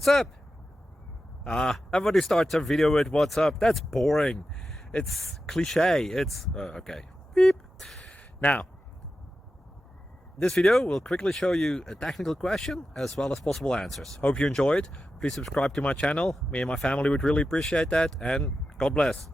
What's up? Everybody starts a video with what's up. That's boring. It's cliche. It's okay. Beep. Now, this video will quickly show you a technical question as well as possible answers. Hope you enjoyed. Please subscribe to my channel. Me and my family would really appreciate that, and God bless.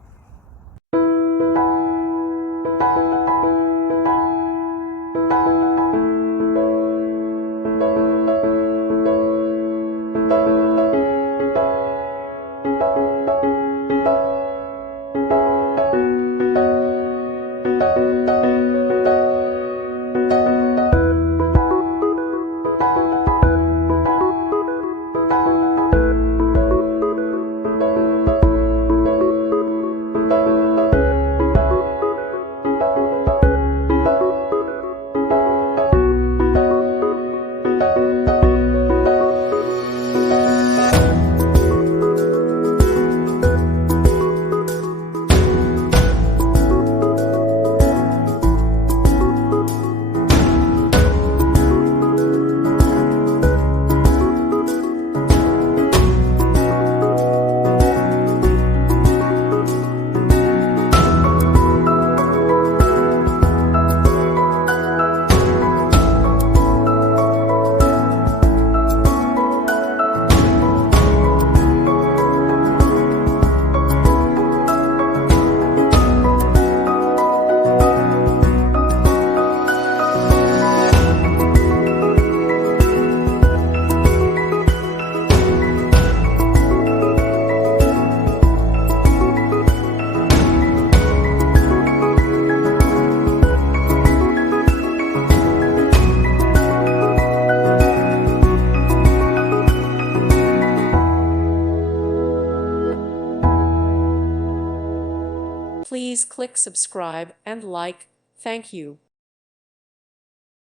Please click subscribe and like. Thank you.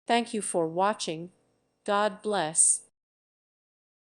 Thank you for watching. God bless.